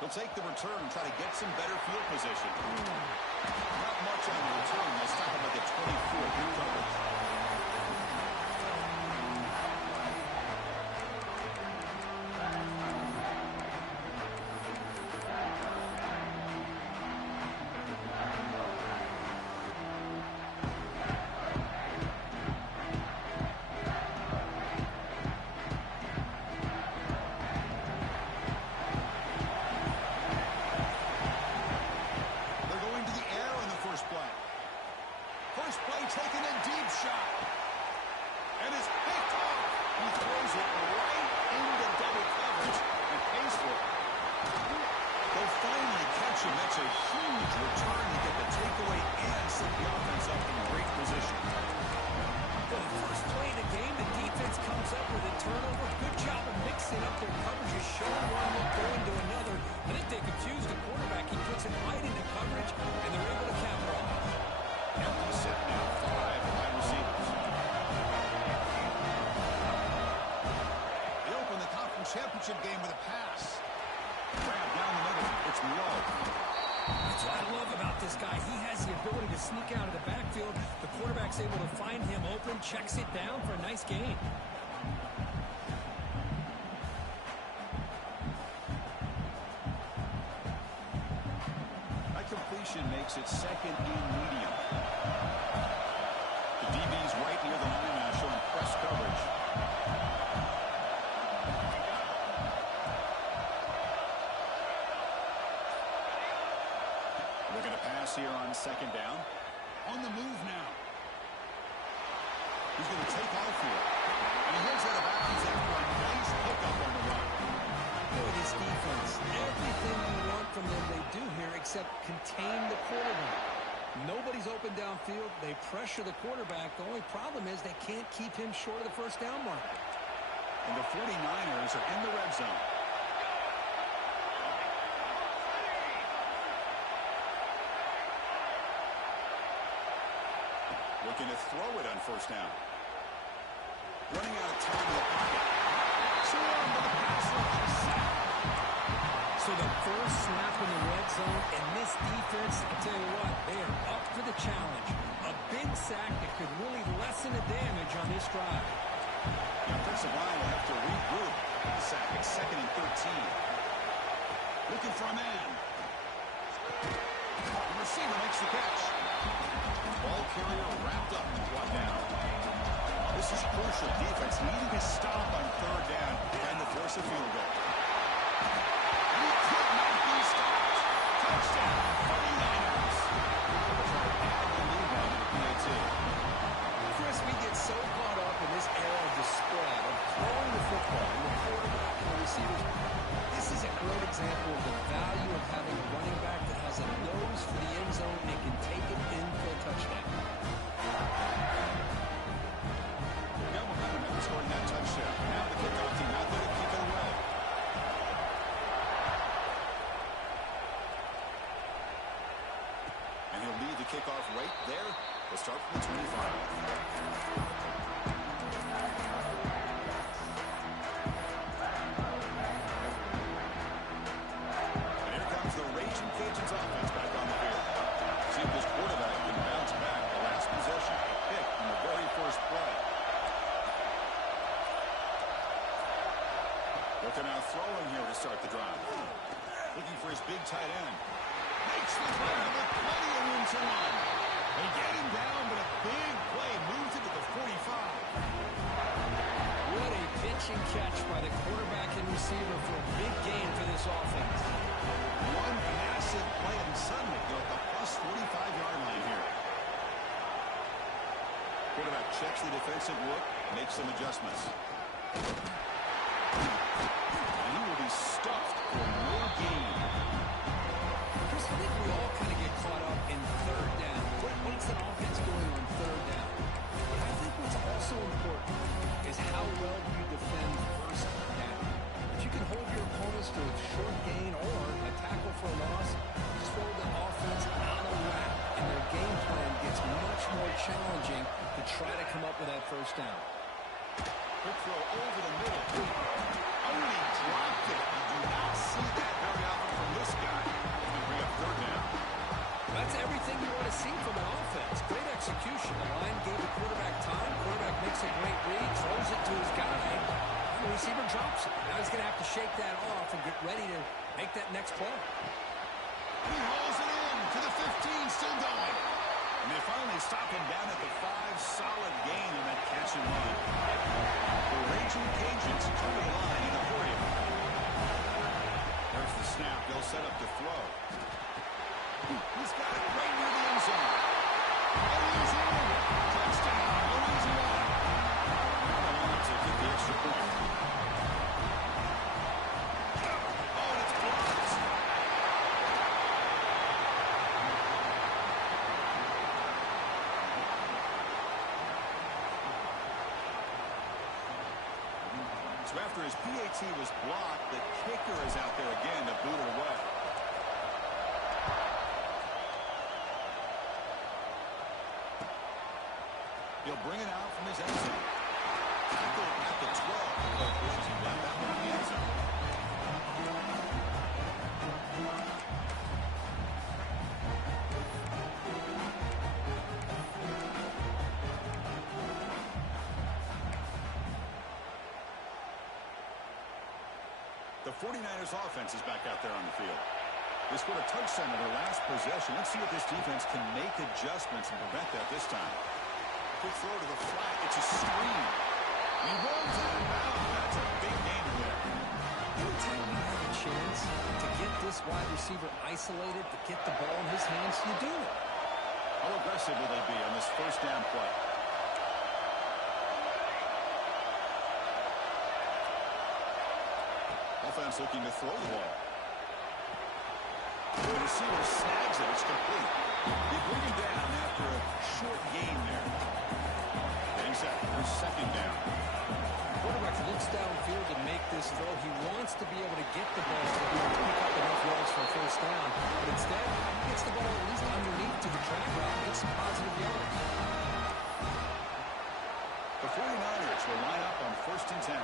He'll take the return and try to get some better field position. Not much on the return. They'll stop him at the 24 coverage. First play taken a deep shot. And is picked off. He throws it right into double coverage and pays for it. They'll finally catch him. That's a huge return to get the takeaway and set the offense up in great position. For the first play of the game, the defense comes up with a turnover. Good job of mixing up their coverages, showing one look, going to another. I think they confused the quarterback. He puts it right into coverage, and they're able to capitalize. Empty set now, 5 wide receivers. They open the conference championship game with a pass. Grab down the middle. It's low. That's what I love about this guy. He has the ability to sneak out of the backfield. The quarterback's able to find him open, checks it down for a nice gain. That completion makes it second and medium. The DB's right near the line now, showing press coverage. Looking to pass here on second down. On the move now. He's going to take off here. And he heads out of bounds after a nice pickup on the run. Boy, this defense, everything you want from them they do here except contain the quarterback. Nobody's open downfield. They pressure the quarterback. The only problem is they can't keep him short of the first down mark. And the 49ers are in the red zone. Looking to throw it on first down. Running out of time in the pocket. Surrounded by the pass rush. So the first snap in the red zone, and this defense, I'll tell you what, they are up for the challenge. A big sack that could really lessen the damage on this drive. The offensive line will have to regroup the sack at 2nd and 13. Looking for a man. The receiver makes the catch. Ball carrier wrapped up and brought down. This is crucial. Defense needing to stop on third down and to force a field goal. And he could not be stopped. Touchdown, 49ers. They'll try to add the lead now to the PAT. Chris, we get so caught up in this era of the spread, of throwing the football, and the quarterback and the receivers. This is a great example of the value of having a running back that has a nose for the end zone and can take it in for a touchdown. They've got momentum after scoring that touchdown. Now the kickoff team out there to kick it away. And he'll lead the kickoff right there. We'll start from the 25. Cajuns offense back on the field. See if this quarterback can bounce back. The last possession picked in the very first play. Looking out throwing here to start the drive. Looking for his big tight end. Makes the grab with plenty of room to run. They get him down, but a big play moves it to the 45. What a pitch and catch by the quarterback and receiver for a big gain for this offense. One massive play, and suddenly go at the plus 45-yard line here. Quarterback checks the defensive look, makes some adjustments. And he will be stuffed for more gain. Chris, I think we all kind of get caught up in third down. What's the offense doing on third down? But I think what's also important is how well do you defend first down. If you can hold your opponents to a short gain or a tackle for a loss, just throw the offense out of whack, and their game plan gets much more challenging to try to come up with that first down. Quick throw over the middle. Only dropped it. You do not see that very often from ready to make that next play. He hauls it in to the 15, still going. And they finally stop him down at the 5. Solid gain on that catch and run. The Raging Cajuns come to the line in a hurry. There's the snap. They'll set up to throw. He's got it right near the end zone. And he's in. Touchdown, Louisiana. Come on to get the extra point. Oh, and it's blocked. So after his PAT was blocked, the kicker is out there again to boot it away. He'll bring it out from his end zone. Tackled at the 12. But pushes him down that one in the end zone. The 49ers offense is back out there on the field. They scored a touchdown in their last possession. Let's see if this defense can make adjustments and prevent that this time. Quick throw to the flat. It's a screen. He runs out of bounds. That's a big gain there. Anytime you have a chance to get this wide receiver isolated, to get the ball in his hands, you do it. How aggressive will they be on this first down play? Offense looking to throw the ball. The receiver snags it. It's complete. They bring him down after a short gain there. Getting set. There's second down. Quarterback looks downfield to make this throw. He wants to be able to get the ball to pick up enough yards for a first down. But instead, he gets the ball at least underneath to the track route and gets some positive yards. The 49ers will line up on 1st and 10.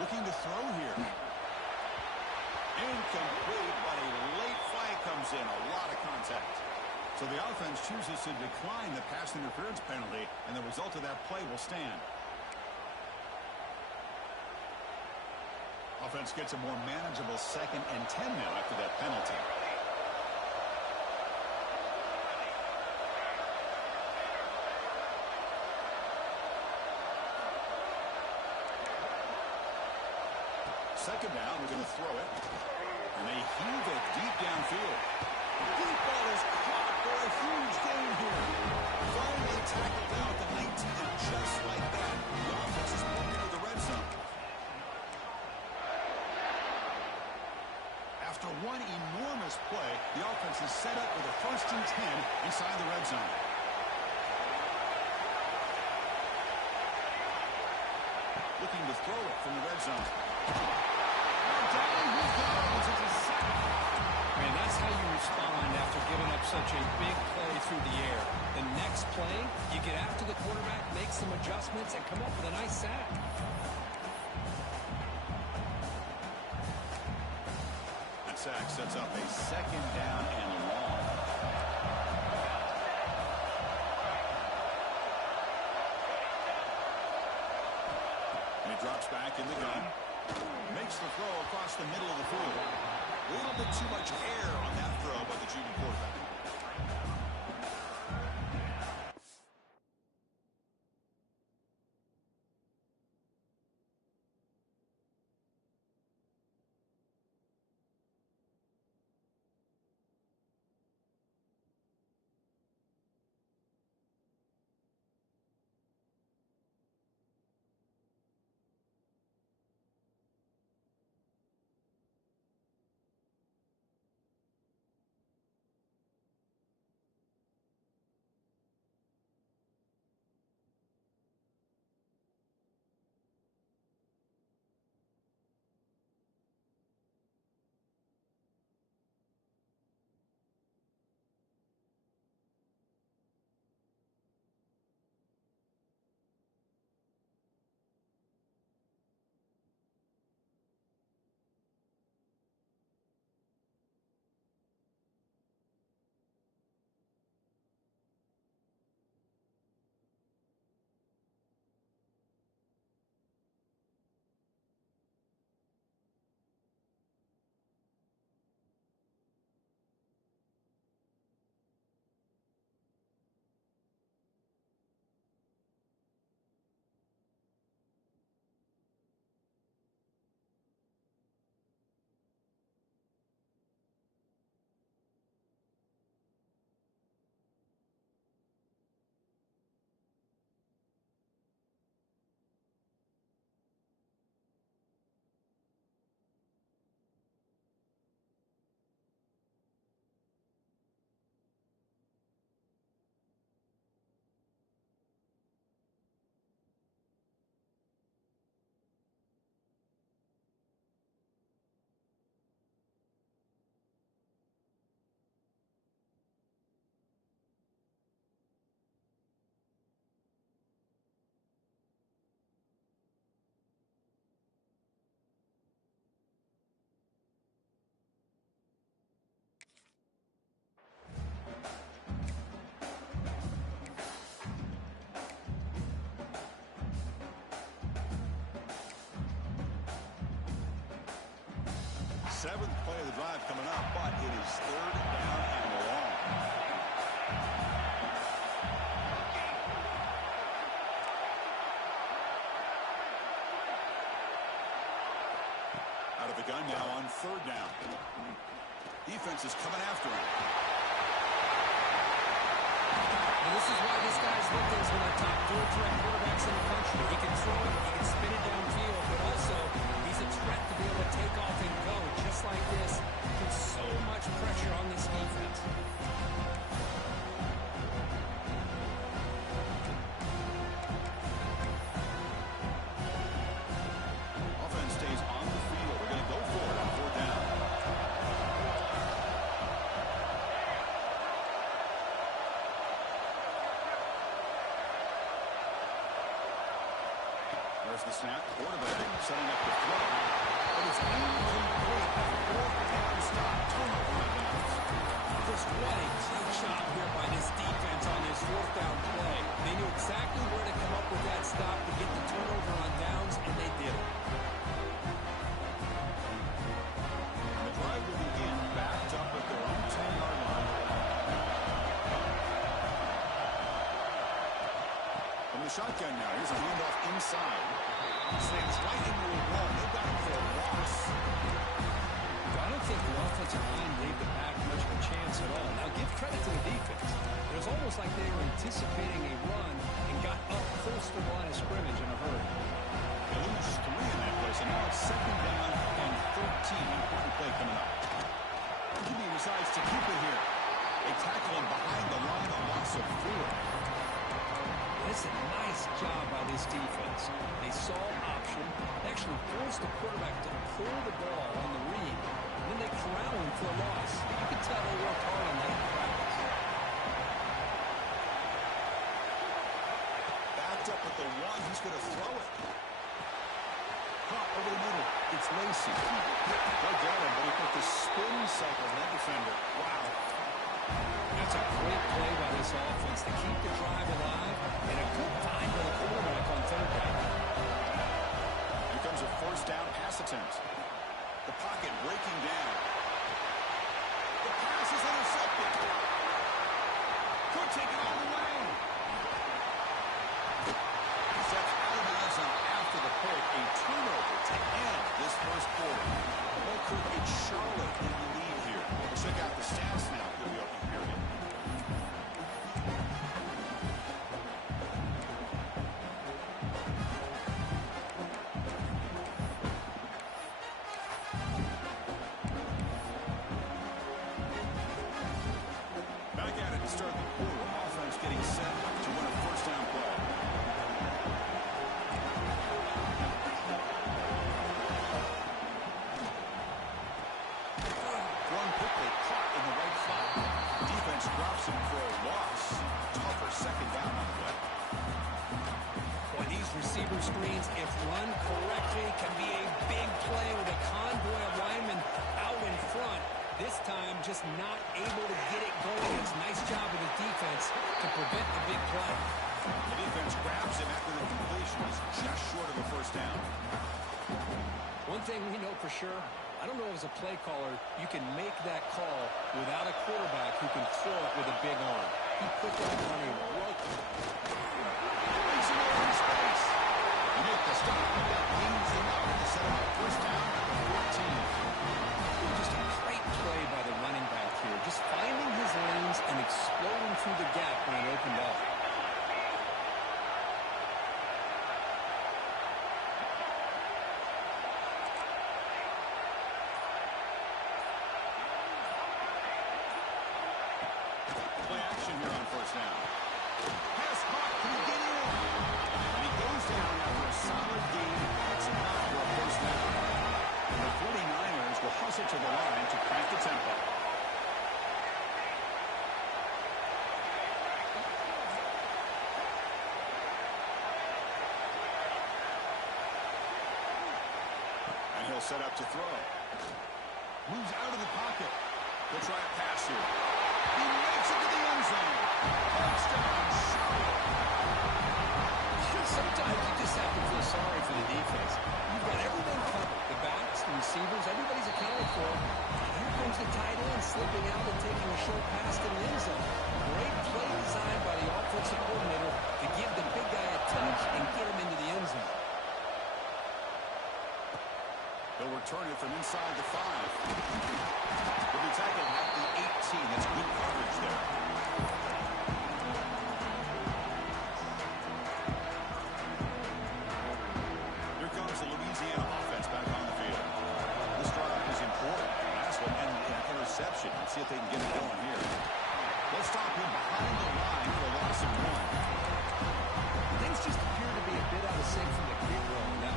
Looking to throw here. Incomplete, but a late flag comes in. A lot of contact. So the offense chooses to decline the pass interference penalty, and the result of that play will stand. Offense gets a more manageable 2nd and 10 now after that penalty. Second down, we're going to throw it. And they heave it deep downfield. Deep ball is caught for a huge gain here. Finally tackled down at the 19, and just like that, the offense is moving into the red zone. After one enormous play, the offense is set up with a 1st and 10 inside the red zone. Looking to throw it from the red zone. Man, that's how you respond after giving up such a big play through the air. The next play, you get after the quarterback, make some adjustments, and come up with a nice sack. That sack sets up a 2nd down and long. And he drops back in the gun. Makes the throw across the middle of the field. A little bit too much air on that throw by the junior quarterback. seventh play of the drive coming up, but it is third down and long. Out of the gun now on third down. Defense is coming after him. And this is why this guy's looked as one of the top 4 threat quarterbacks in the country. He can throw it, he can spin it downfield, but also he's a threat to be able to take off and go just like this. Puts so much pressure on this defense. Offense stays on the field. They're going to go for it on fourth down. There's the snap. Quarterback setting up the throw. But it's incomplete. Fourth down stop. Turnover on downs. Just what a great job here by this defense on this fourth down play. They knew exactly where to come up with that stop to get the turnover on downs, and they did it. The drive will begin backed up at their own 10-yard line. From the shotgun now, here's a handoff inside. Slants right into a run. They've got him for a loss. I don't think the offensive line gave the back much of a chance at all. Now, give credit to the defense. It was almost like they were anticipating a run and got up close to the line of scrimmage in a hurry. They lose 3 in that place, and now it's second down and 13. Important play coming up. Jimmy decides to keep it here. They tackle him behind the line, a loss of 4. This is a nice job by this defense. They saw option. They actually forced the quarterback to pull the ball on the read. And then they corral him for a loss. You can tell they worked hard on that in practice. Backed up at the 1. He's going to throw it. Caught over the middle. It's Lacy. They'll get him, but he put the spin cycle on that defender. Wow. That's a great play by this offense to keep the drive alive and a good find for the quarterback on third down. Here comes a first down pass attempt. The pocket breaking down. The pass is intercepted. Could take it all the way. Steps out of bounds after the pick. A turnover to end this first quarter. Well, Kirk, it's Charlotte in the lead here. We'll check out the stats now for the opening period. Back at it to start the quarter. Offense getting set to win a first down play. Thrown quickly, caught in the right spot. Defense drops him for a loss. Tougher second down on the way. Boy, these receiver screens, if run correctly, can be a big play with a convoy of linemen out in front. This time, just not able to get it going. It's a nice job of the defense to prevent the big play. The defense grabs him after the completion. He's just short of a first down. One thing we know for sure, I don't know as a play caller, you can make that call without a quarterback who can throw it with a big arm. He put that on a rope. He's in open space. You make the stop. That gains him out to set him up first down at 14. Just a great play by the running back here. Just finding his lanes and exploding through the gap when it opened up. Play action here on first down. Pass caught. Can he get in? And he goes down after a solid gain. It's enough for a first down. And the 49ers will hustle to the line to crank the tempo. And he'll set up to throw. Moves out of the pocket. He'll try a pass here. He makes it to the end zone. Touchdown, Charlotte. Sometimes you just have to feel sorry for the defense. You've got everything covered. The backs, the receivers, everybody's accounted for. return it from inside the 5. He'll be tackled at the 18. That's good coverage there. Here comes the Louisiana offense back on the field. This drive is important. Last one and an interception. Let's see if they can get it going here. They'll stop him behind the line for a loss of 1. Things just appear to be a bit out of sync from the get-go. Now,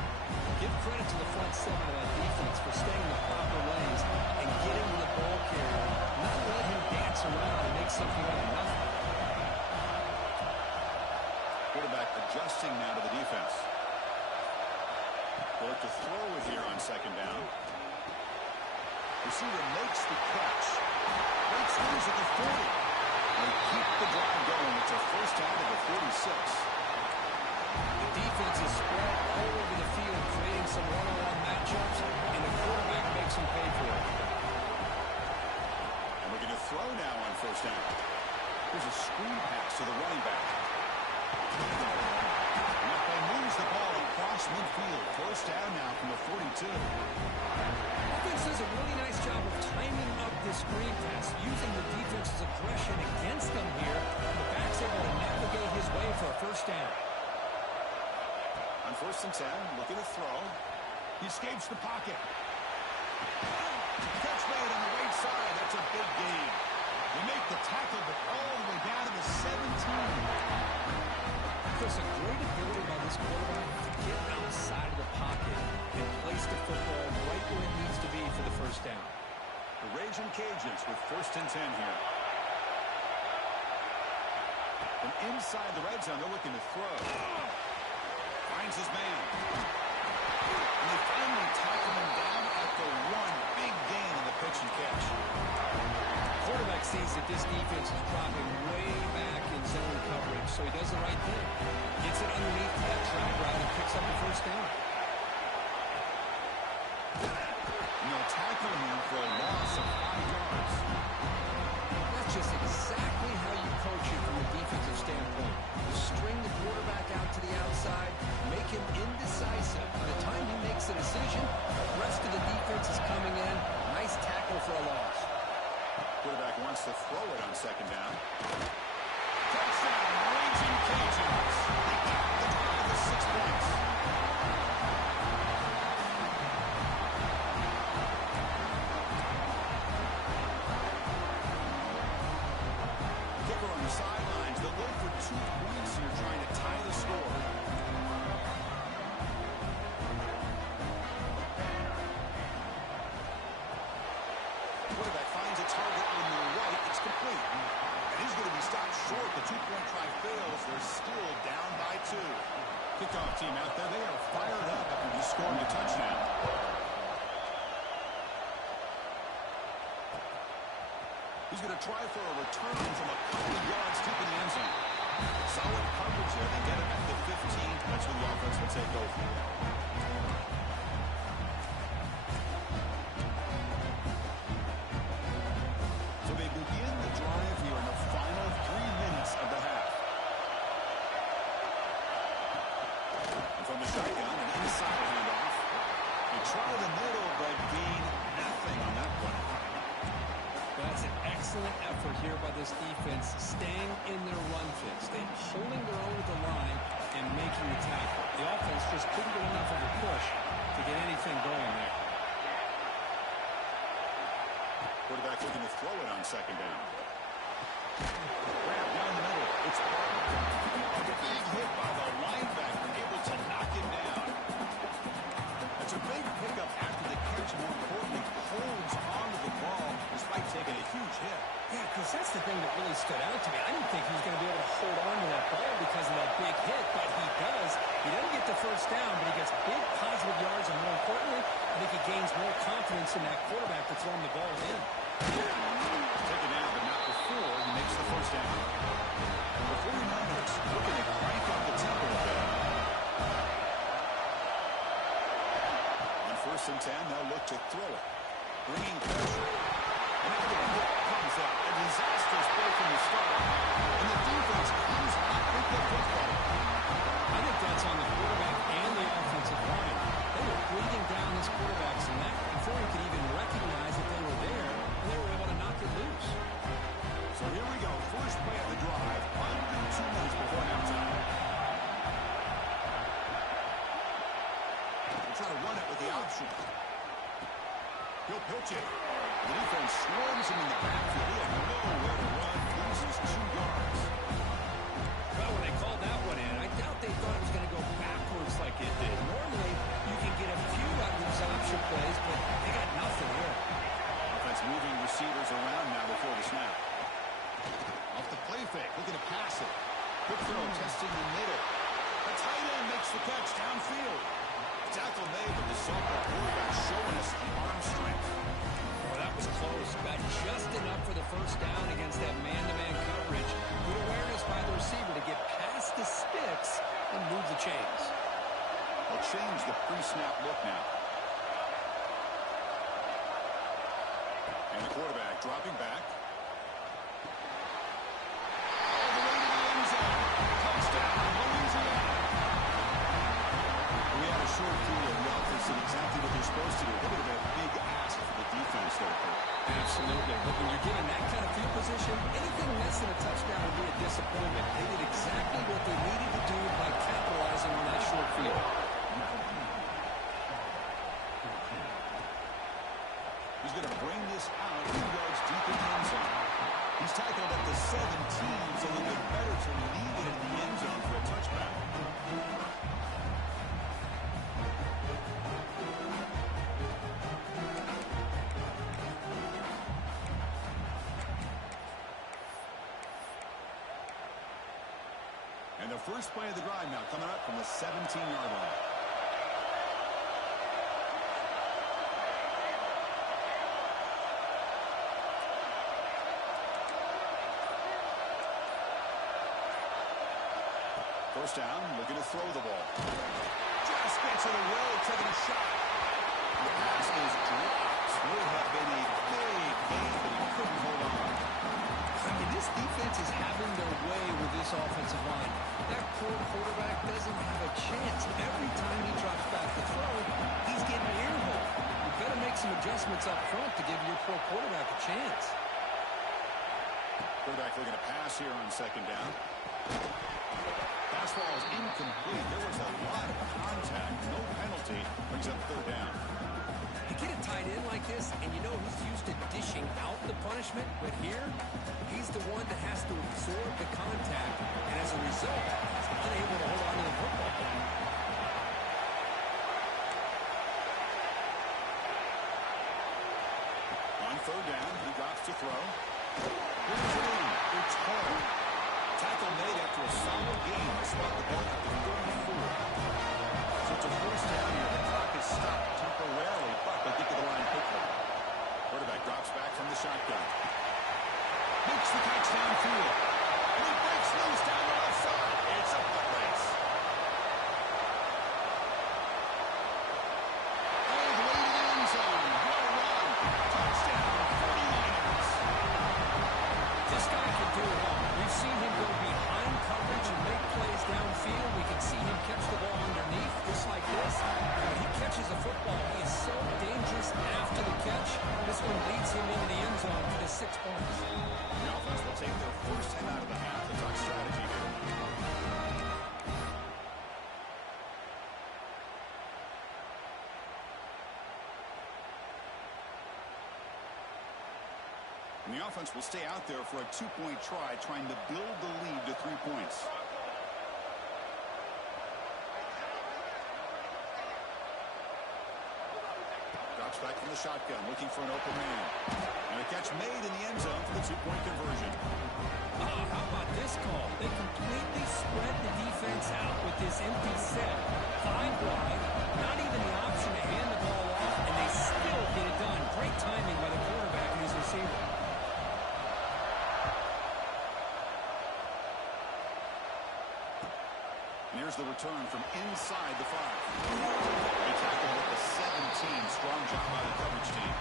give credit to the front seven of that defense for staying in the proper lanes and getting to the ball carrier, not let him dance around and make something out of nothing. Quarterback adjusting now to the defense. They'll look to throw it here on second down. Receiver makes the catch. Breaks loose at the 40. They keep the drive going. It's a first down to the 46. The defense is spread all over the field, creating some one-on-one matchups, and the quarterback makes them pay for it. And we're going to throw now on first down. Here's a screen pass to the running back. And they moves the ball across midfield. First down now from the 42. Offense does a really nice job of timing up this screen pass, using the defense's aggression against them here. The back's able to navigate his way for a first down. On first and 10, looking to throw. He escapes the pocket. Catch made on the right side. That's a big gain. They make the tackle, but all the way down to the 17. There's a great ability by this quarterback to get outside of the pocket and place the football right where it needs to be for the first down. The Raging Cajuns with first and 10 here. From inside the red zone, they're looking to throw. Finds his man. And they finally tackle him down at the 1. Big gain on the pitch and catch. Quarterback sees that this defense is dropping way back in zone coverage, so he does the right thing. Gets it underneath that track route and picks up the first down. And they'll tackle him for a loss of 5 yards. That's just exactly how you coach it from a defensive standpoint. You string the quarterback out to the outside, make him indecisive. By the time he makes a decision, the rest of the defense is coming in. Nice tackle for a loss. Quarterback wants to throw it on second down. Touchdown, Raging Cajuns. They got the drive with 6 points. Kicker on the sidelines. They'll go for 2 points here, trying to tie the score. Quarterback finds a target on the right. It's complete. And he's going to be stopped short. The 2-point try fails. They're still down by 2. Kickoff team out there. They are fired up after just scoring a touchdown. He's going to try for a return from a couple of yards deep in the end zone. Solid coverage there. They get him at the 15. That's when the offense will take over. So they begin the drive here in the final 3 minutes of the half. And from the shotgun, an inside handoff. They try the middle, but gain nothing on that one. That's an excellent effort here by this defense, staying in their run fit, staying holding their own at the line and making the tackle. The offense just couldn't get enough of a push to get anything going there. Quarterback looking to throw it on second down. Grab down the middle. It's a big hit by the linebacker, able to knock him down. That's a big pickup after the catch. More importantly, holds onto the ball despite taking a huge hit. Yeah, because that's the thing that really stood out to me. I didn't think he was going to be able to hold on to that ball because of that big hit, but he does. He doesn't get the first down, but he gets big positive yards, and more importantly, I think he gains more confidence in that quarterback to throw him the ball in. Taken down, but not before he makes the first down. The 49ers looking to crank up the tempo a bit. On first and 10, they'll look to throw it. Bringing pressure. And now the hit comes up. A disastrous play from the start. And the defense comes up with the football. I think that's on the quarterback and the offensive line. They were breathing down this quarterback's neck. try to run it with the option. He'll pitch it. The defense swarms him in the backfield. He had nowhere to run. Loses 2 yards. Well, when they called that one in, I doubt they thought it was going to go backwards like it did. Normally, you can get a few out of these option plays, but they got nothing here. Offense moving receivers around now before the snap. Off the play fake, looking to pass it. Quick throw, testing the middle. The tight end makes the catch downfield. Tackle made, but the Sophomore quarterback showing us the arm strength. Well, that was close. Got just enough for the first down against that man-to-man coverage. Good awareness by the receiver to get past the sticks and move the chains. They'll change the pre-snap look now. And the quarterback dropping back. All the way to the end zone. Touchdown, Louisiana. We had a short period of offense did exactly what they're supposed to do. Look at that big ask for the defense there. Absolutely. But when you're given that kind of field position, anything less than a touchdown would be a disappointment. They did exactly what they needed to do by capitalizing on that short field. He's going to bring this out 2 yards deep in the end zone. He's tackled at the 17, so a little bit better to leave it in the end zone for a touchback. And the first play of the drive now coming up from the 17-yard line. First down, looking to throw the ball. Just gets it away, taking a shot. The pass is dropped. Would have been a big gain, but he couldn't hold on. I mean, this defense is having their way with this offensive line. That poor quarterback doesn't have a chance. Every time he drops back to throw, he's getting earholed. You better make some adjustments up front to give your poor quarterback a chance. Quarterback looking to pass here on second down. Pass ball is incomplete. There was a lot of contact. No penalty. Brings up third down. You get a tight end like this, and you know he's used to dishing out the punishment, but here, he's the one that has to absorb the contact, and as a result, he's unable to hold on to the football. On third down, he drops to throw. Here's it in. It's home. Tackle made after a solid game. They spot the ball at the 34. So it's a first down here. The clock is stopped temporarily, but they get to the line quickly. Quarterback drops back from the shotgun. Makes the catch downfield. And he breaks loose down the left side. It's a foot race. All the way to the end zone. Well run. Touchdown, 49ers. This guy can do it all. We've seen him go behind coverage and make plays downfield. We can see him catch the ball underneath, just like this. When he catches a football, he is so dangerous after the catch. This one leads him into the end zone for the 6 points. The offense will take their first 10 out of the half. Let's talk strategy here. And the offense will stay out there for a 2-point try, trying to build the lead to 3 points. Drops back from the shotgun, looking for an open man. And a catch made in the end zone for the 2-point conversion. How about this call? They completely spread the defense out with this empty set. 5 wide, not even the option to hand the ball off, and they still get it done. Great timing by the quarterback and his receiver. And here's the return from inside the 5. He tackled at the 17. Strong job by the coverage team.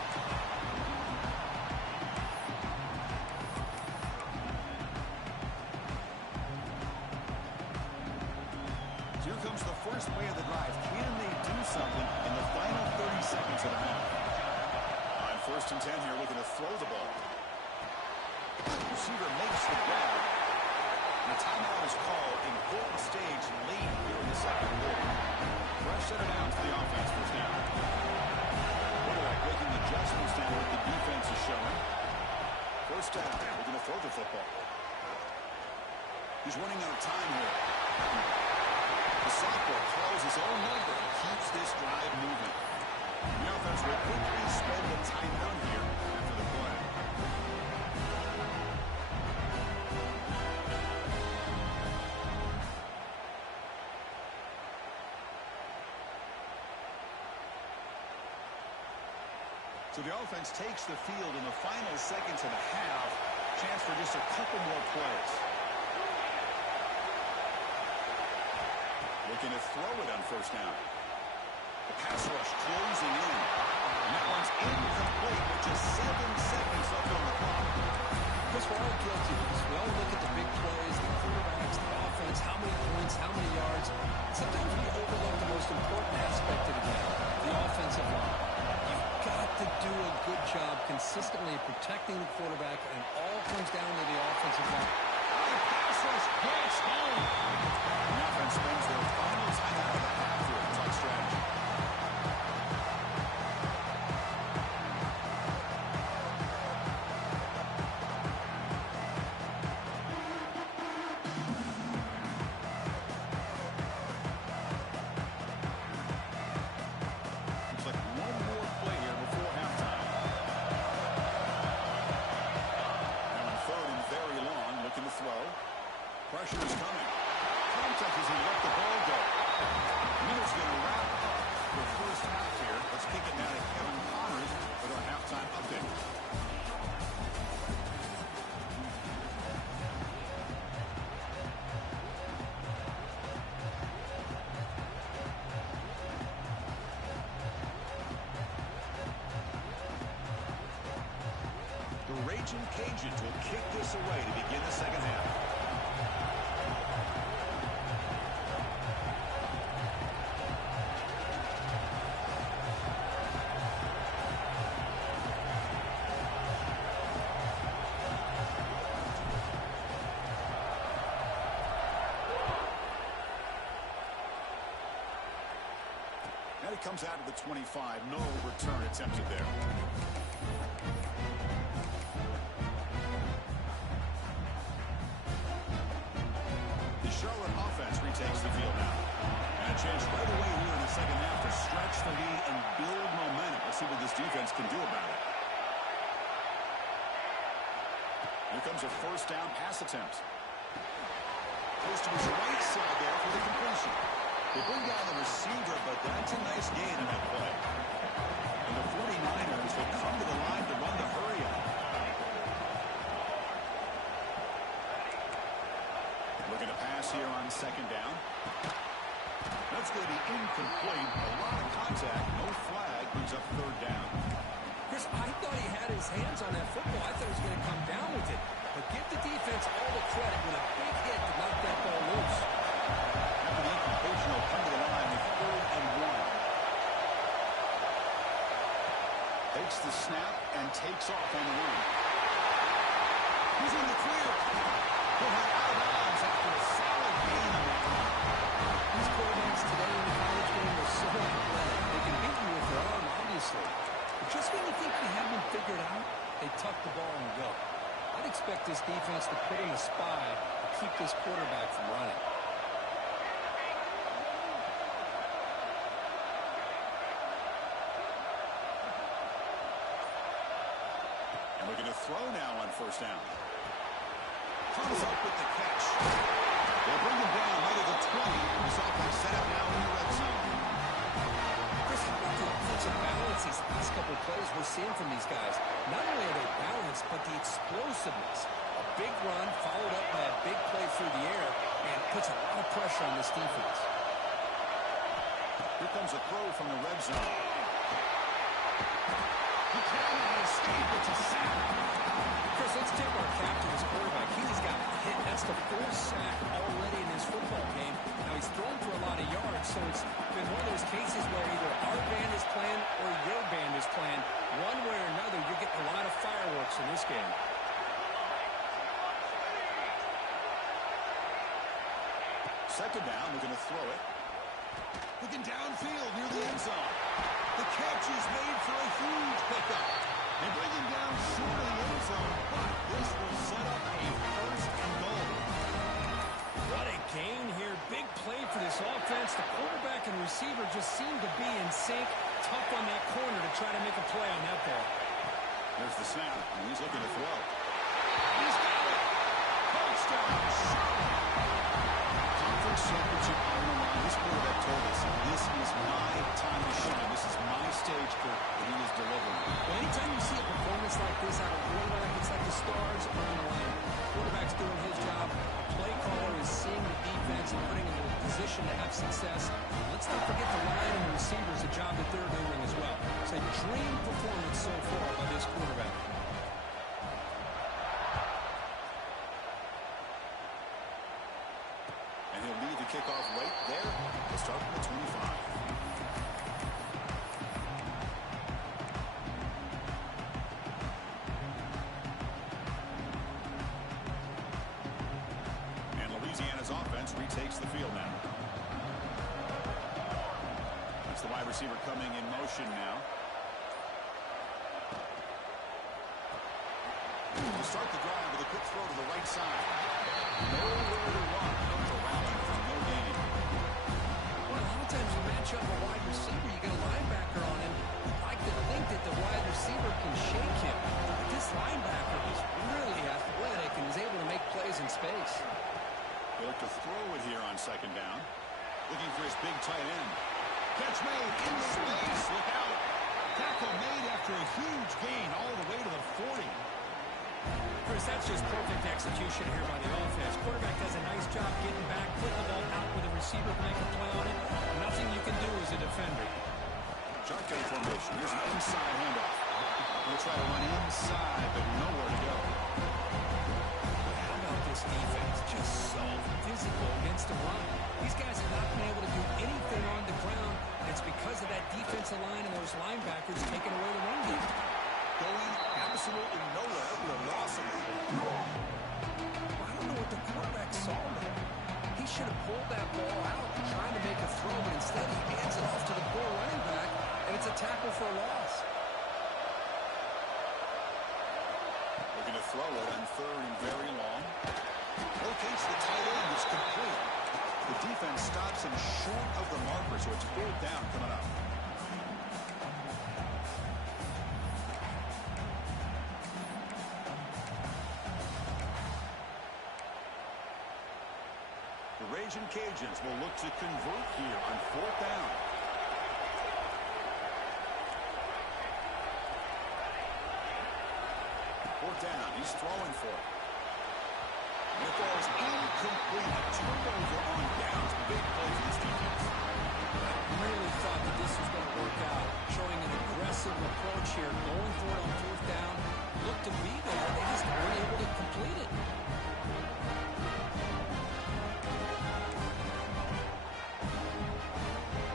So here comes the first play of the drive. Can they do something in the final 30 seconds of the half? On first and 10 here, looking to throw the ball. Receiver makes the grab. And a timeout is called. Important stage late here in the second quarter. Fresh set it down to the offense. He's running out of time here. The sophomore calls his own number and keeps this drive moving. The offense will quickly spend a timeout here after the play. So the offense takes the field in the final seconds of the half. Chance for just a couple more plays. Looking to throw it on first down. The pass rush closing in. And that one's incomplete with just 7 seconds left on the clock. Chris, we're all guilty because we all look at the big plays, the quarterbacks, the offense, how many points, how many yards. Sometimes we overlook the most important aspect of the game, the offensive line. You've got to do a good job consistently protecting the quarterback, and it all comes down to the offensive line. The pass rush hits home. The offense spends their final time out of the half here. Tight strategy. Looks like one more play here before halftime. Now on third and very long, looking to throw. Pressure is coming. Contact as he let the ball go. Miller's going to wrap up the first half here. Let's kick it now to Kevin Connors with our halftime update. The Raging Cajuns will kick this away to begin the second half. Now he comes out of the 25. No return attempted there. The Charlotte offense retakes the field now. And a chance right away here in the second half to stretch the lead and build momentum. Let's see what this defense can do about it. Here comes a first down pass attempt. Goes to his right side there for the completion. They bring down the receiver, but that's a nice gain in that play. And the 49ers will come to the line to run the hurry up. Looking to pass here on second down. That's going to be incomplete. A lot of contact. No flag. Brings up third down. Chris, I thought he had his hands on that football. I thought he was going to come down with it. But give the defense all the credit with a big hit to knock that ball loose. After the incompletion, will come to the line with 3rd and 1. Takes the snap and takes off on the run. He's in the clear. He'll have out of bounds after a solid gain on that run. These quarterbacks today in the college game are so athletic. They can beat you with their arm, obviously. But just when you think you have them figured out, they tuck the ball and go. I'd expect this defense to put in a spy to keep this quarterback from running. And we're going to throw now on first down. Comes up with the catch. They'll bring him down right at the 20. This offense set up now in the red zone. Chris, how about the offensive balance these last couple of plays we're seeing from these guys? Not only are they balanced, but the explosiveness. A big run followed up by a big play through the air, and puts a lot of pressure on this defense. Here comes a throw from the red zone. He cannot escape. It's a sack. Chris, let's tip our cap to this quarterback. He's got a hit. That's the 4th sack already in this football game. Now, he's thrown for a lot of yards, so it's been one of those cases where either our band is playing or your band is playing. One way or another, you're getting a lot of fireworks in this game. Second down, we're going to throw it. Looking downfield near the end zone. The catch is made for a huge pickup. They bring him down short of the end zone, but this will set up a 1st and goal. in sync. Tough on that corner to try to make a play on that ball. There's the snap, and he's looking to throw. He's got it! Touchdown! Conference championship on the line. This quarterback told us, this is my time to shine. This is my stage, Kurt, and he is delivering. Well, anytime you see a performance like this out of quarterback, it's like the stars are on the line. Quarterback's doing his job. Play caller is seeing the defense and putting them in a position to have success. Let's not forget the line and the receivers, the job that they're doing as well. It's a dream performance so far by this quarterback. And he'll lead the kickoff right there. We'll start from the 25. Retakes the field now. That's the wide receiver coming in motion now. To start the drive with a quick throw to the right side. Nowhere to run. To rally from no gain. Well, a lot of times you match up a wide receiver, you get a linebacker on him. You'd like to think that the wide receiver can shake him. But this linebacker is really athletic and is able to make plays in space. They look to throw it here on second down. Looking for his big tight end. Catch made in space. Look out. Tackle made after a huge gain all the way to the 40. Chris, that's just perfect execution here by the offense. Quarterback does a nice job getting back, putting the ball out with a receiver to make a play on it. Nothing you can do as a defender. Shotgun formation. Here's an inside handoff. He'll try to run inside, but nowhere to go. This defense just so physical against the run. These guys have not been able to do anything on the ground, and it's because of that defensive line and those linebackers taking away the run game. Going absolutely nowhere with a loss of it. I don't know what the quarterback saw there. He should have pulled that ball out trying to make a throw, but instead he hands it off to the poor running back, and it's a tackle for a loss. Looking to throw it on third and very long. Locates the tight end. It's complete. The defense stops him short of the marker, so it's fourth down coming up. The Raging Cajuns will look to convert here on fourth down. Fourth down. He's throwing for it. And it goes incomplete. Turnover on downs. Big play for this defense. I really thought that this was going to work out. Showing an aggressive approach here. Going for it on fourth down. Looked to be there. They just weren't able to complete it.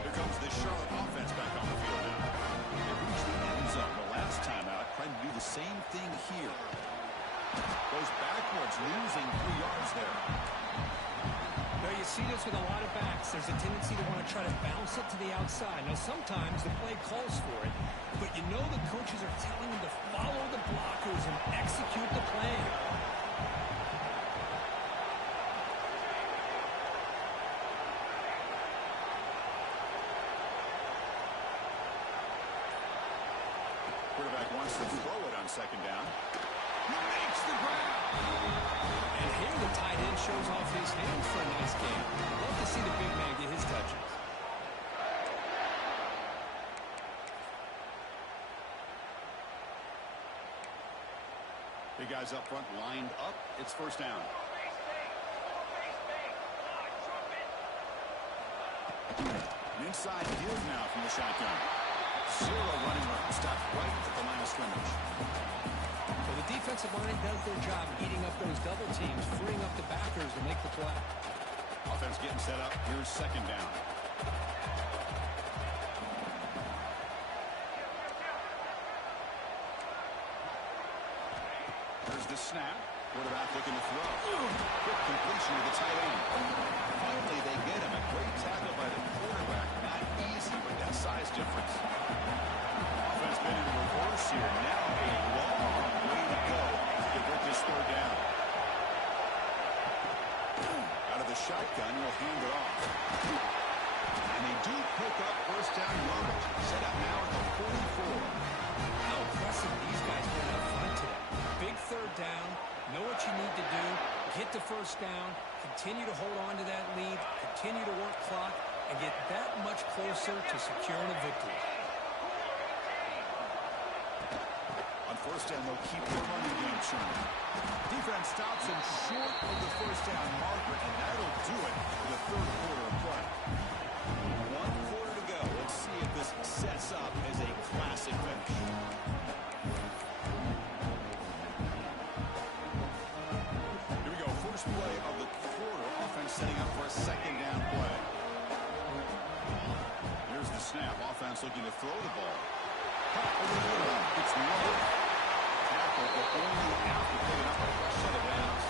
Here comes the Charlotte offense back on the field now. They reached the end zone the last time out. Trying to do the same thing here. Goes backwards, losing 3 yards there. Now you see this with a lot of backs. There's a tendency to want to try to bounce it to the outside. Now sometimes the play calls for it, but you know the coaches are telling them to follow the blockers and execute the play. Quarterback wants to throw it on second down. He makes the grab. And here the tight end shows off his hands for a nice game. Love to see the big man get his touches. Big guys up front lined up. It's first down. An inside give now from the shotgun. Zero running room. Stopped right at the line of scrimmage. So the defensive line does their job eating up those double teams, freeing up the backers to make the play. Offense getting set up. Here's second down. There's the snap. Quarterback looking to throw. Quick completion to the tight end. Finally, they get him. A great tackle by the quarterback. Not easy with that size difference. Offense been in reverse here. Now a long way to go to convert this third down. Out of the shotgun, he'll hand it off. And they do pick up first down yardage. first down, continue to hold on to that lead, continue to work clock, and get that much closer to securing a victory. On first down, they'll keep the running game churning. Defense stops him short of the first down marker, and that'll do it for the third quarter of play. 1 quarter to go. Let's see if this sets up as a classic finish. Here we go. First play of the quarter. Offense setting up for a second down play. Here's the snap. Offense looking to throw the ball. Caught over the middle. It's low. Tackle, but only after picking up a fresh set of downs.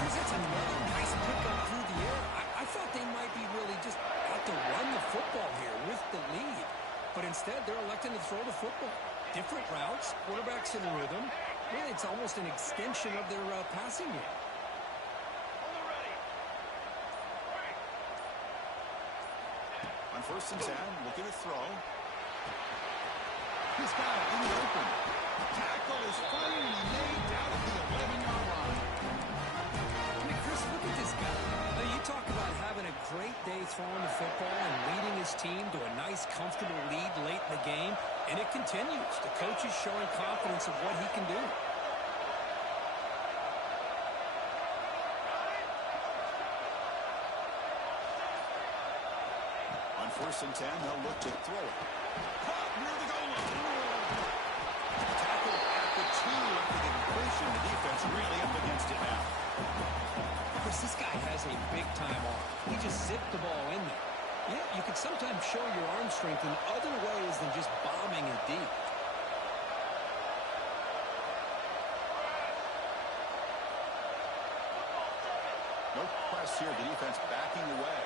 Chris, that's another nice pickup through the air. I thought they might be really just out to run the football here with the lead. But instead, they're electing to throw the football. Different routes, quarterbacks in rhythm. Really, it's almost an extension of their passing game. On first and 10, looking to throw. He's got it in the open. Tackle is fired and made down at the 11-yard line. I mean, Chris, look at this guy. Now, you talk about having a great day throwing the football and leading his team to a nice, comfortable lead late in the game, and it continues. The coach is showing confidence of what he can do. On first and 10, they'll look to throw it. Caught near the goal line. Tackle at the 2 after the completion. The defense really up against it now. Chris, this guy has a big-time arm. He just zipped the ball in there. Yeah, you can sometimes show your arm strength in other ways than just bombing it deep. No press here. The defense backing away.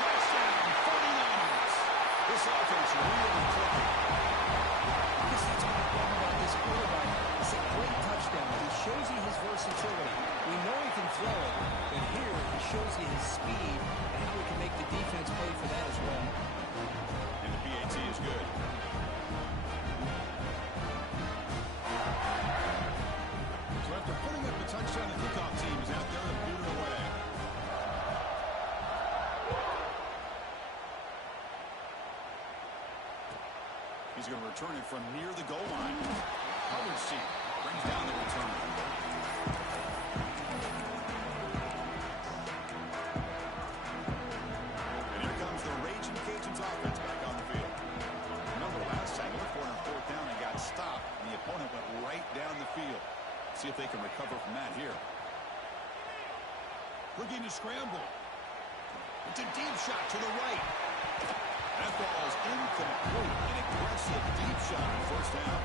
Touchdown, 49ers. This offense really clicking. Chris, that's what I love about this quarterback. It's a great touchdown. He shows you his versatility. We know he can throw it, but here he shows you his speed and how he can make the defense play for that as well. And the PAT is good. So after putting up a touchdown, the kickoff team is out there and booted away. He's going to return it from near the goal line. Coverage team brings down the return. And here comes the Raging Cajuns offense back on the field. Remember last time, they were on 4th down and got stopped, and the opponent went right down the field. See if they can recover from that here. Looking to scramble. It's a deep shot to the right. That ball is incomplete. An aggressive deep shot on first down.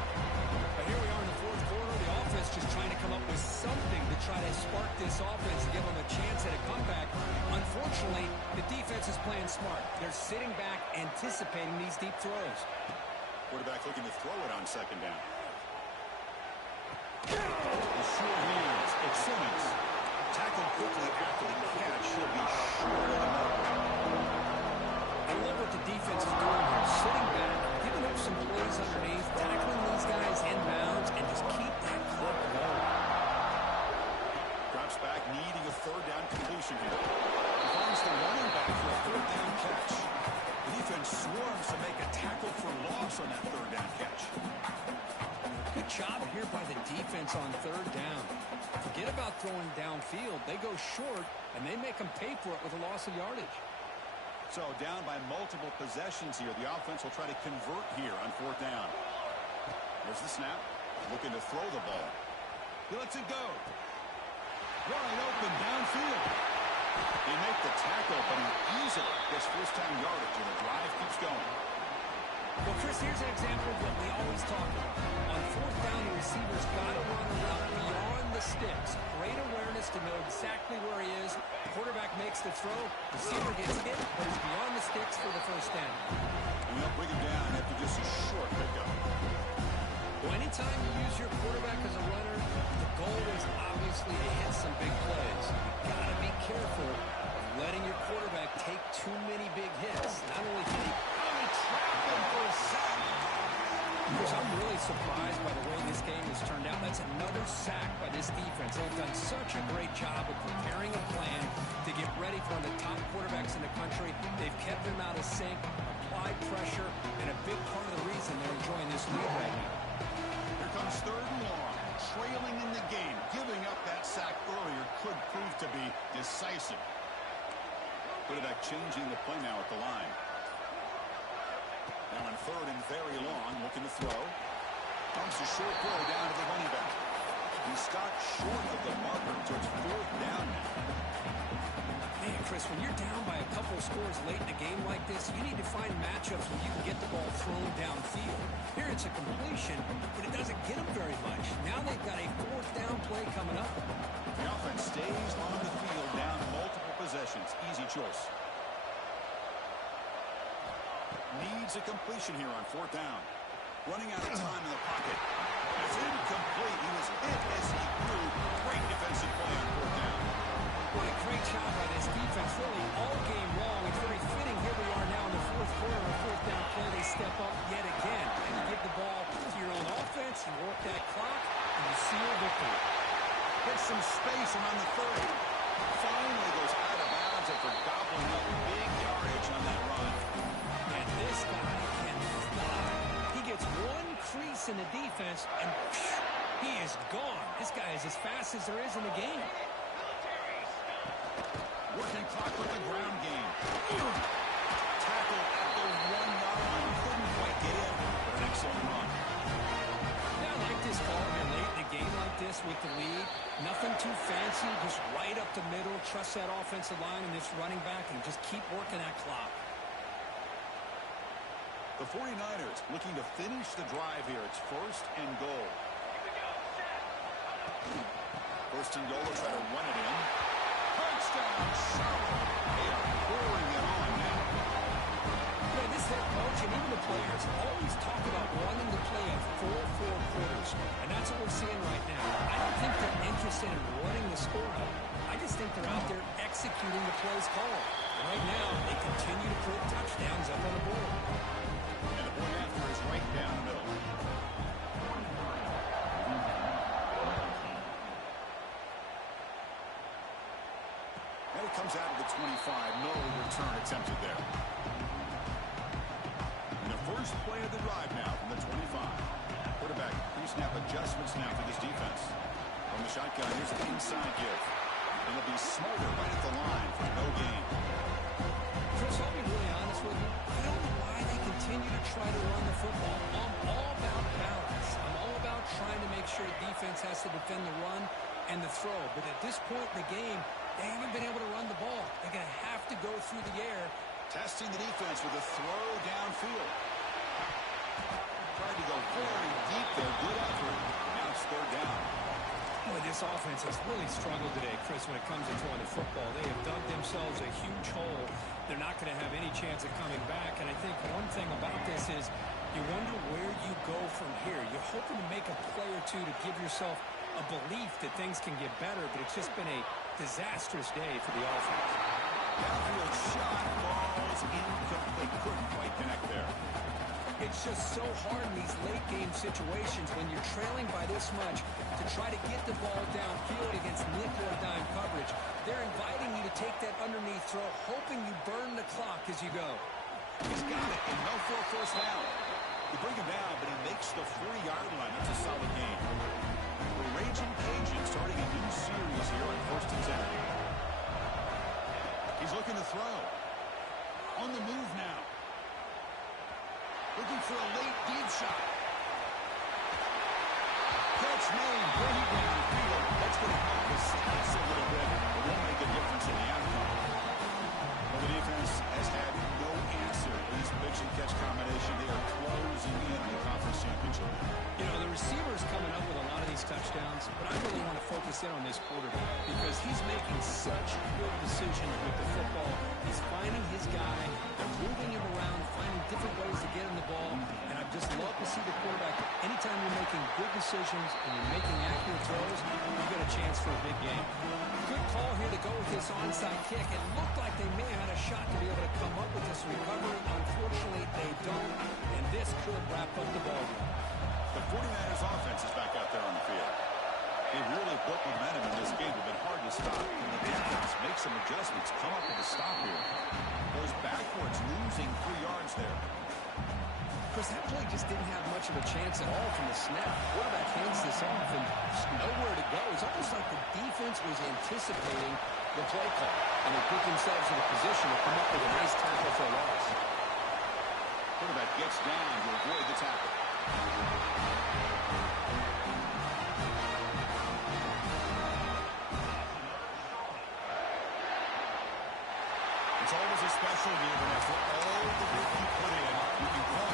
But here we are in the 4th quarter. The offense just trying to come up with something to try to spark this offense and give them a chance at a comeback. Unfortunately, the defense is playing smart. They're sitting back, anticipating these deep throws. Quarterback looking to throw it on second down. The short hands. It's Simmons. Tackled quickly after the catch. He'll be short of the mark. I love what the defense is doing here. Sitting back, giving up some plays underneath, tackling these guys inbounds, and just keep that clip going. Drops back, needing a 3rd down completion here. He finds the running back for a 3rd down catch. The defense swarms to make a tackle for loss on that 3rd down catch. Good job here by the defense on 3rd down. Forget about throwing downfield. They go short, and they make them pay for it with a loss of yardage. So down by multiple possessions here. The offense will try to convert here on 4th down. Here's the snap. Looking to throw the ball. He lets it go. Wide open downfield. He makes the tackle, but he easily gets first-down yardage, and the drive keeps going. Well, Chris, here's an example of what we always talk about. On 4th down, the receiver's got to run a route beyond the sticks. Great awareness to know exactly where he is. Quarterback makes the throw. Receiver gets hit, but he's beyond the sticks for the first down. And they'll bring him down after just a short pickup. Well, anytime you use your quarterback as a runner, the goal is obviously to hit some big plays. You've got to be careful of letting your quarterback take too many big hits. Not only can he trapped him for a sack. Chris, I'm really surprised by the way this game has turned out. That's another sack by this defense. They've done such a great job of preparing a plan to get ready for one of the top quarterbacks in the country. They've kept him out of sync, applied pressure, and a big part of the reason they're enjoying this lead right now. Here comes third and long. Trailing in the game. Giving up that sack earlier could prove to be decisive. Quarterback changing the play now at the line. Now on third and very long, looking to throw. Comes a short throw down to the running back. He stopped short of the marker, so it's fourth down now. Man, Chris, when you're down by a couple scores late in a game like this, you need to find matchups where you can get the ball thrown downfield. Here it's a completion, but it doesn't get them very much. Now they've got a fourth down play coming up. The offense stays on the field down multiple possessions. Easy choice. Needs a completion here on fourth down. Running out of time in the pocket. It's incomplete. He was hit as he threw. Great defensive play on fourth down. What a great job by this defense, really all game long. It's very fitting. Here we are now in the fourth quarter. A fourth down play. They step up yet again. And you give the ball to your own offense. You work that clock, and you seal victory. Gets some space around the 30. Finally goes out of bounds after gobbling up big yardage on that run. And this guy can fly. He gets one crease in the defense, and he is gone. This guy is as fast as there is in the game. Working clock with the ground game. Tackle at the 1-yard line. Couldn't quite get in, but an excellent run. Yeah, I like this call here late in a game like this with the lead. Nothing too fancy, just right up the middle. Trust that offensive line and this running back and just keep working that clock. The 49ers looking to finish the drive here. It's first and goal. First and goal, they'll try to run it in. Touchdown, Charlotte. They are pouring it on now. Yeah, this head coach and even the players always talk about wanting to play a full 4 quarters, and that's what we're seeing right now. I don't think they're interested in running the score up. I just think they're out there executing the plays called. Right now, they continue to put touchdowns up on the board. And the point after is right down the middle. And it comes out of the 25. No return attempted there. And the first play of the drive now from the 25. Quarterback pre-snap adjustments now for this defense. From the shotgun, here's an inside give. It'll be Smarter right at the line for no gain. Chris, I'll be really honest with you. I don't know why they continue to try to run the football. I'm all about balance. I'm all about trying to make sure defense has to defend the run and the throw. But at this point in the game, they haven't been able to run the ball. They're going to have to go through the air. Testing the defense with a throw downfield. Tried to go very deep there. Good effort. Now it's third down. Boy, this offense has really struggled today, Chris, when it comes to throwing the football. They have dug themselves a huge hole. They're not going to have any chance of coming back. And I think one thing about this is you wonder where you go from here. You're hoping to make a play or two to give yourself a belief that things can get better, but it's just been a disastrous day for the offense. Downfield shot, balls incomplete. Couldn't quite connect there. It's just so hard in these late-game situations when you're trailing by this much to try to get the ball downfield against nickel or dime coverage. They're inviting you to take that underneath throw, hoping you burn the clock as you go. He's got it, and no for a first down. You bring him down, but he makes the 4-yard line. That's a solid game. The Raging Cajuns starting a new series here on first and 10. He's looking to throw. On the move now. Looking for a late deep shot. Catch made. Way downfield. That's going to help the stats a little bit. It won't make a difference in the outcome. Well, the defense has had no answer in this pitch and catch combination. They are closing in on the conference championship. You know, the receiver's coming up with a lot of these touchdowns, but I really want to focus in on this quarterback because he's making such good decisions with the football. He's finding his guy, they're moving him around, finding different ways to get him the ball, and I just love to see the quarterback. Anytime you're making good decisions and you're making accurate throws, you get a chance for a big game. Good call here to go with this onside kick. It looked like they may have had a shot to be able to come up with this recovery. Unfortunately, they don't, and this should wrap up the ballgame. The 49ers offense is back out there on the field. They really built momentum in this game. They've been hard to stop. Can the defense make some adjustments, come up with a stop here? Goes backwards, losing 3 yards there. Chris, that play just didn't have much of a chance at all from the snap. Quarterback hands this off and just nowhere to go. It's almost like the defense was anticipating the play call, and they put themselves in a position to come up with a nice tackle for a loss. Quarterback gets down to avoid the tackle. It's always a special game, and after all the work you put in, you can call